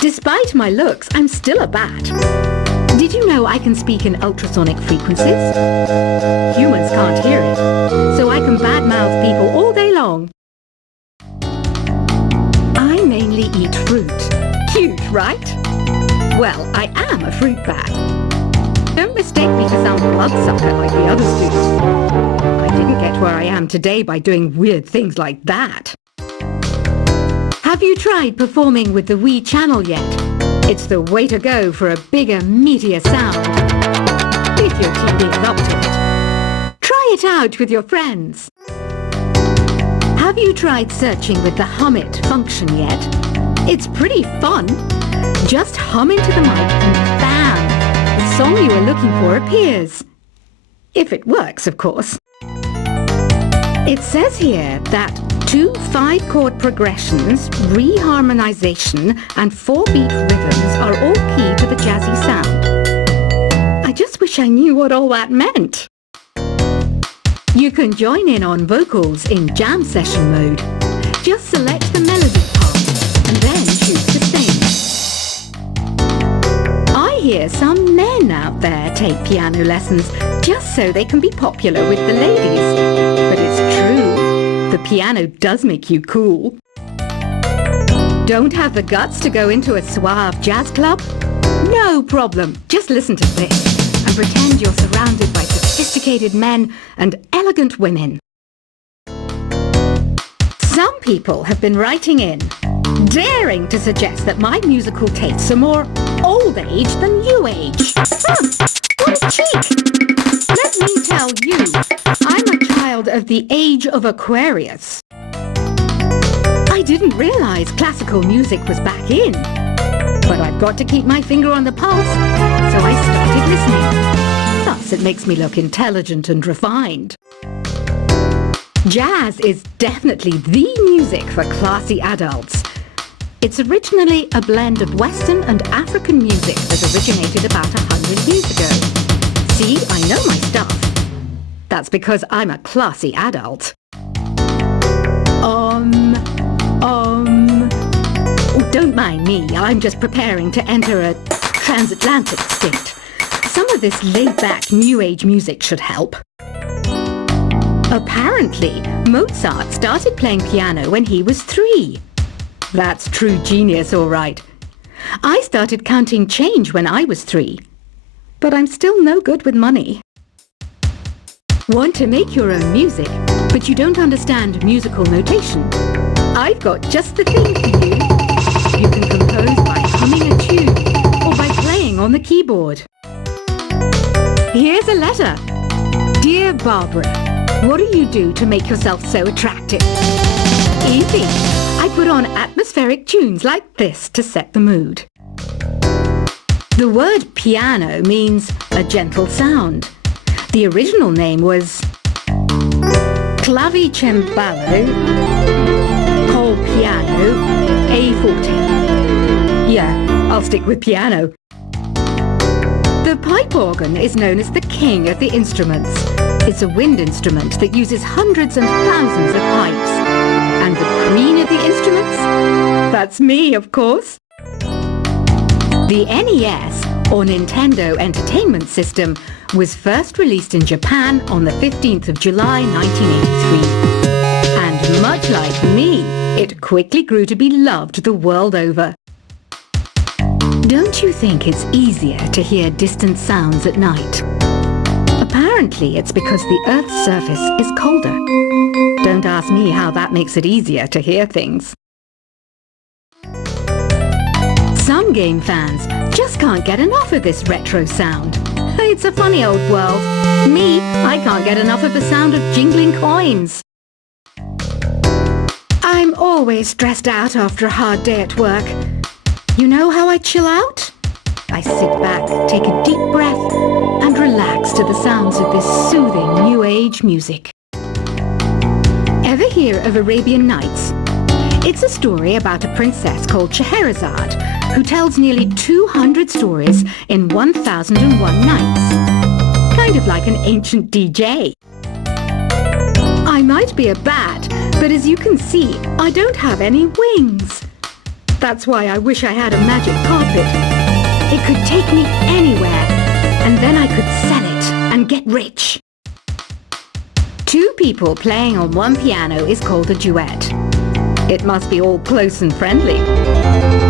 Despite my looks, I'm still a bat. Did you know I can speak in ultrasonic frequencies? Humans can't hear it, so I can badmouth people all day long. I mainly eat fruit. Cute, right? Well, I am a fruit bat. Don't mistake me to some bloodsucker like the others do. I didn't get where I am today by doing weird things like that. Have you tried performing with the Wii channel yet? It's the way to go for a bigger, meatier sound. If your TV is up to it. Try it out with your friends. Have you tried searching with the Hum It function yet? It's pretty fun. Just hum into the mic and bam! The song you were looking for appears. If it works, of course. It says here that 2 5-chord progressions, reharmonization, and 4-beat rhythms are all key to the jazzy sound. I just wish I knew what all that meant. You can join in on vocals in jam session mode. Just select the melody part and then choose to sing. I hear some men out there take piano lessons just so they can be popular with the ladies. But it's true. The piano does make you cool. Don't have the guts to go into a suave jazz club? No problem. Just listen to this and pretend you're surrounded by sophisticated men and elegant women. Some people have been writing in, daring to suggest that my musical tastes are more old age than new age. What a cheek! Let me tell you, I'm a child of the age of Aquarius. I didn't realize classical music was back in. But I've got to keep my finger on the pulse, so I started listening. Plus, it makes me look intelligent and refined. Jazz is definitely the music for classy adults. It's originally a blend of Western and African music that originated about 100 years ago. See, I know my stuff. That's because I'm a classy adult. Oh, don't mind me. I'm just preparing to enter a transatlantic state. Some of this laid-back New Age music should help. Apparently, Mozart started playing piano when he was 3. That's true genius, all right. I started counting change when I was 3. But I'm still no good with money. Want to make your own music, but you don't understand musical notation? I've got just the thing for you. You can compose by humming a tune or by playing on the keyboard. Here's a letter. Dear Barbara, what do you do to make yourself so attractive? Easy. I put on atmospheric tunes like this to set the mood. The word piano means a gentle sound. The original name was clavicembalo col piano A forte. Yeah, I'll stick with piano. The pipe organ is known as the king of the instruments. It's a wind instrument that uses hundreds and thousands of pipes. And the queen of the instruments? That's me, of course. The NES, or Nintendo Entertainment System, was first released in Japan on the 15th of July 1983. And much like me, it quickly grew to be loved the world over. Don't you think it's easier to hear distant sounds at night? Apparently it's because the Earth's surface is colder. Don't ask me how that makes it easier to hear things. Some game fans just can't get enough of this retro sound. It's a funny old world. Me, I can't get enough of the sound of jingling coins. I'm always stressed out after a hard day at work. You know how I chill out? I sit back, take a deep breath, and relax to the sounds of this soothing New Age music. Ever hear of Arabian Nights? It's a story about a princess called Scheherazade, who tells nearly 200 stories in 1001 nights. Kind of like an ancient DJ. I might be a bat, but as you can see, I don't have any wings. That's why I wish I had a magic carpet. It could take me anywhere, and then I could sell it and get rich. Two people playing on one piano is called a duet. It must be all close and friendly.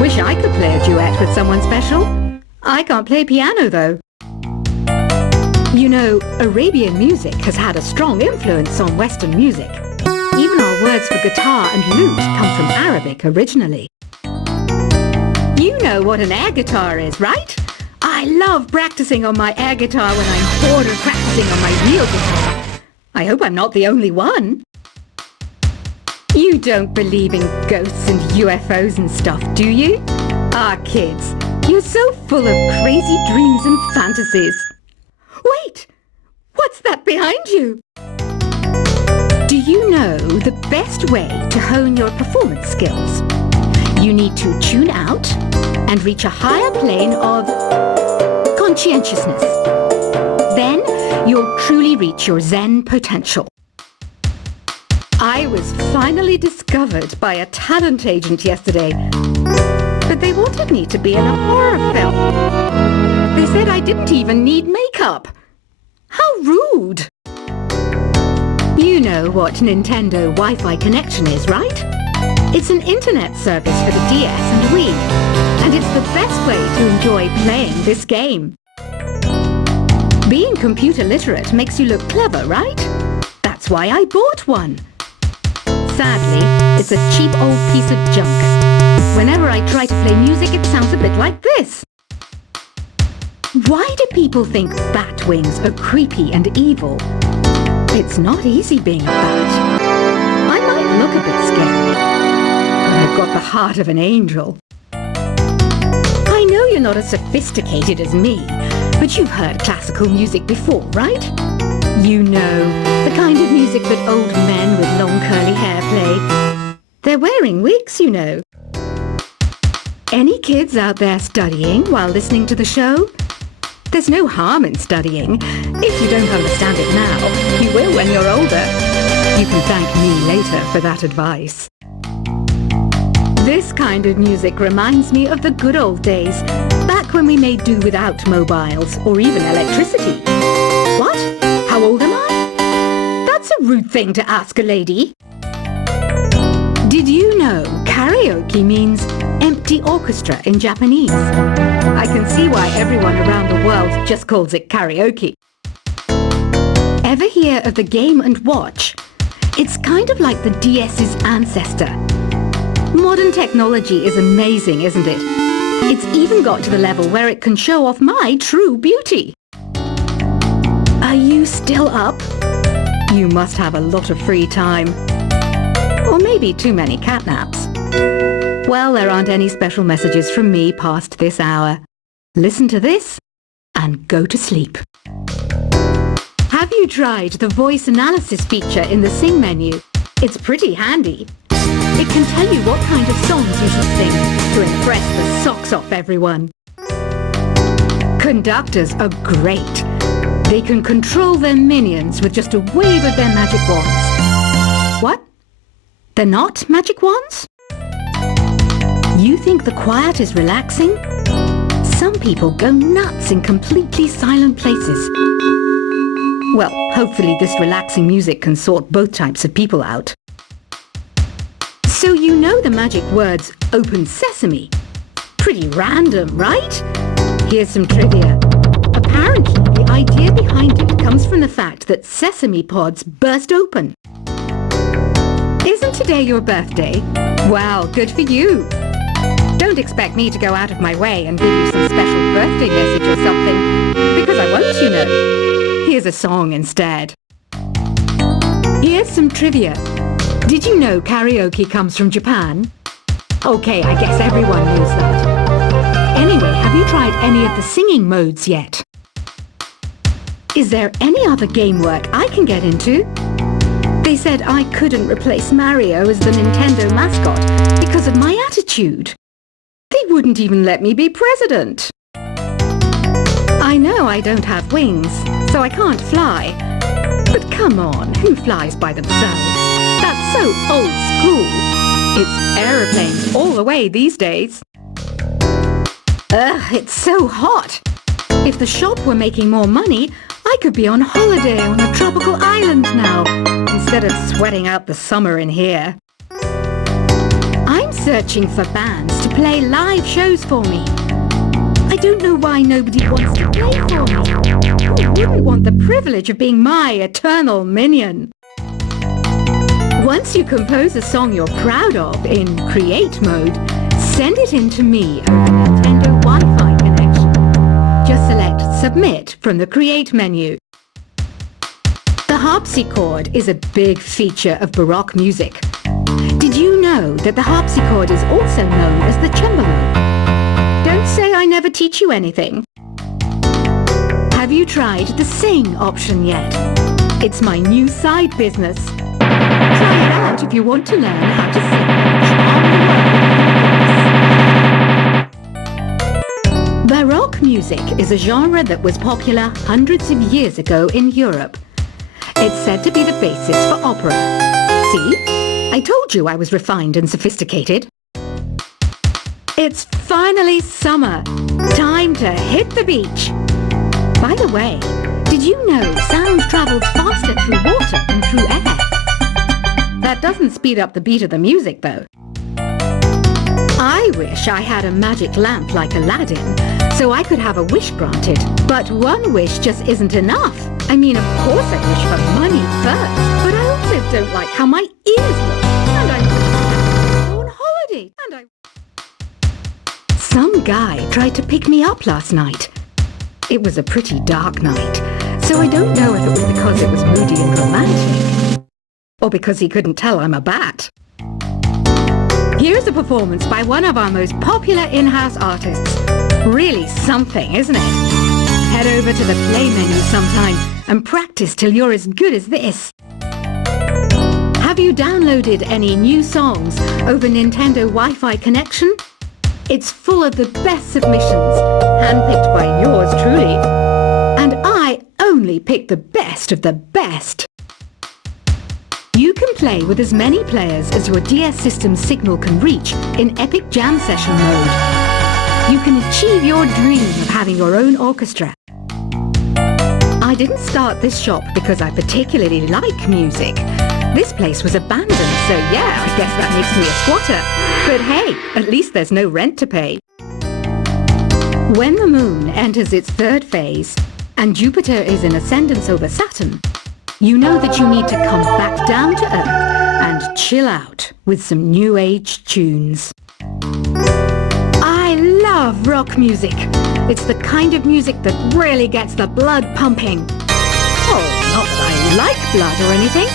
Wish I could play a duet with someone special. I can't play piano though. You know, Arabian music has had a strong influence on Western music. Even our words for guitar and lute come from Arabic originally. You know what an air guitar is, right? I love practicing on my air guitar when I'm bored of practicing on my real guitar. I hope I'm not the only one. You don't believe in ghosts and UFOs and stuff, do you? Ah, kids, you're so full of crazy dreams and fantasies. Wait! What's that behind you? Do you know the best way to hone your performance skills? You need to tune out and reach a higher plane of conscientiousness. Then you'll truly reach your Zen potential. I was finally discovered by a talent agent yesterday, but they wanted me to be in a horror film. They said I didn't even need makeup. How rude! You know what Nintendo Wi-Fi connection is, right? It's an internet service for the DS and Wii, and it's the best way to enjoy playing this game. Being computer literate makes you look clever, right? That's why I bought one. Sadly, it's a cheap old piece of junk. Whenever I try to play music, it sounds a bit like this. Why do people think bat wings are creepy and evil? It's not easy being a bat. I might look a bit scary, but I've got the heart of an angel. I know you're not as sophisticated as me, but you've heard classical music before, right? You know, the kind of music that old men with long curly hair play. They're wearing wigs, you know. Any kids out there studying while listening to the show? There's no harm in studying. If you don't understand it now, you will when you're older. You can thank me later for that advice. This kind of music reminds me of the good old days, back when we made do without mobiles or even electricity. What? How old am I? That's a rude thing to ask a lady. Did you know karaoke means empty orchestra in Japanese? I can see why everyone around the world just calls it karaoke. Ever hear of the Game & Watch? It's kind of like the DS's ancestor. Modern technology is amazing, isn't it? It's even got to the level where it can show off my true beauty. Are you still up? You must have a lot of free time. Or maybe too many catnaps. Well, there aren't any special messages from me past this hour. Listen to this and go to sleep. Have you tried the voice analysis feature in the Sing menu? It's pretty handy. It can tell you what kind of songs you should sing to impress the socks off everyone. Conductors are great. They can control their minions with just a wave of their magic wands. What? They're not magic wands? You think the quiet is relaxing? Some people go nuts in completely silent places. Well, hopefully this relaxing music can sort both types of people out. So you know the magic words "Open Sesame"? Pretty random, right? Here's some trivia. Apparently, the idea behind it comes from the fact that sesame pods burst open. Isn't today your birthday? Wow, good for you. Don't expect me to go out of my way and give you some special birthday message or something, because I won't, you know. Here's a song instead. Here's some trivia. Did you know karaoke comes from Japan? Okay, I guess everyone knows that. Anyway, have you tried any of the singing modes yet? Is there any other game work I can get into? They said I couldn't replace Mario as the Nintendo mascot because of my attitude. They wouldn't even let me be president. I know I don't have wings, so I can't fly. But come on, who flies by themselves? That's so old school. It's aeroplanes all the way these days. Ugh, it's so hot. If the shop were making more money, I could be on holiday on a tropical island now, instead of sweating out the summer in here. I'm searching for bands to play live shows for me. I don't know why nobody wants to play for me. Who wouldn't want the privilege of being my eternal minion? Once you compose a song you're proud of in Create mode, send it in to me over Nintendo Wi-Fi connection. Just select Submit from the Create menu. The harpsichord is a big feature of Baroque music. Did you know that the harpsichord is also known as the cembalo? Don't say I never teach you anything. Have you tried the Sing option yet? It's my new side business. Try it out if you want to learn how to sing on the world. Baroque music is a genre that was popular hundreds of years ago in Europe. It's said to be the basis for opera. See? I told you I was refined and sophisticated. It's finally summer. Time to hit the beach. By the way, did you know sound travels faster through water than through air? That doesn't speed up the beat of the music, though. I wish I had a magic lamp like Aladdin, so I could have a wish granted. But one wish just isn't enough. I mean, of course I wish for money first, but I also don't like how my ears look. And I go on holiday, Some guy tried to pick me up last night. It was a pretty dark night, so I don't know if it was because it was moody and romantic, or because he couldn't tell I'm a bat. Here's a performance by one of our most popular in-house artists. Really something, isn't it? Head over to the play menu sometime and practice till you're as good as this. Have you downloaded any new songs over Nintendo Wi-Fi connection? It's full of the best submissions, handpicked by yours truly. And I only pick the best of the best. You can play with as many players as your DS system's signal can reach in Epic Jam Session mode. You can achieve your dream of having your own orchestra. I didn't start this shop because I particularly like music. This place was abandoned, so yeah, I guess that makes me a squatter. But hey, at least there's no rent to pay. When the moon enters its third phase, and Jupiter is in ascendance over Saturn, you know that you need to come back down to Earth and chill out with some new age tunes. I love rock music. It's the kind of music that really gets the blood pumping. Oh, not that I like blood or anything.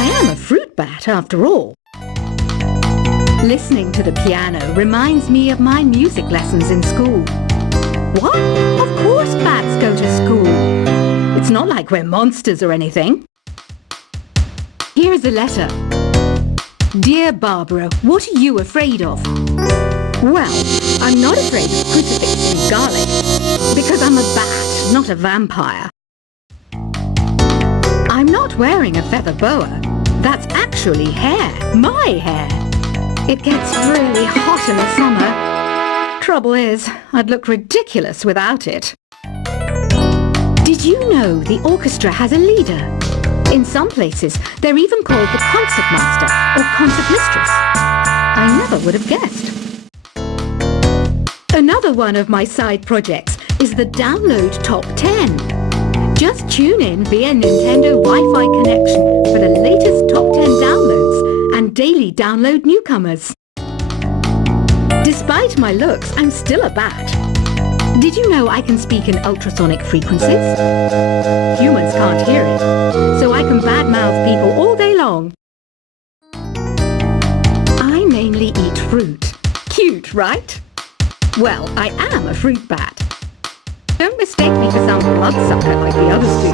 I am a fruit bat after all. Listening to the piano reminds me of my music lessons in school. What? Of course bats go to school. It's not like we're monsters or anything. Here's a letter. Dear Barbara, what are you afraid of? Well, I'm not afraid of crucifixes and garlic, because I'm a bat, not a vampire. I'm not wearing a feather boa. That's actually hair, my hair. It gets really hot in the summer. Trouble is, I'd look ridiculous without it. Did you know the orchestra has a leader? In some places, they're even called the concertmaster or concertmistress. I never would have guessed. Another one of my side projects is the Download Top 10. Just tune in via Nintendo Wi-Fi connection for the latest Top 10 downloads and daily download newcomers. Despite my looks, I'm still a bat. Did you know I can speak in ultrasonic frequencies? Humans can't hear it, so I can badmouth people all day long. I mainly eat fruit. Cute, right? Well, I am a fruit bat. Don't mistake me for some bloodsucker like the others do.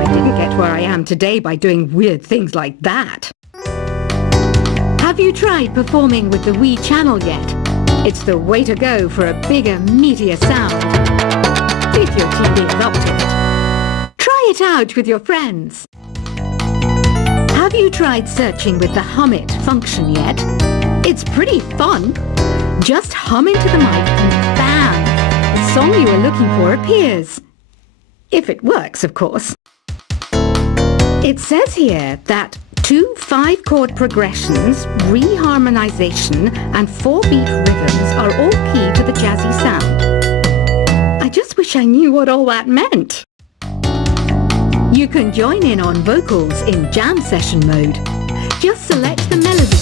I didn't get where I am today by doing weird things like that. Have you tried performing with the Wii channel yet? It's the way to go for a bigger, meatier sound. If your TV is up to it. Try it out with your friends. Have Have you tried searching with the Hum It function yet? It's pretty fun. Just hum into the mic and bam! The song you are looking for appears. If it works, of course. It says here that 2 5-chord progressions, reharmonization and 4-beat rhythms are all key to the jazzy sound. I just wish I knew what all that meant. You can join in on vocals in jam session mode. Just select the melody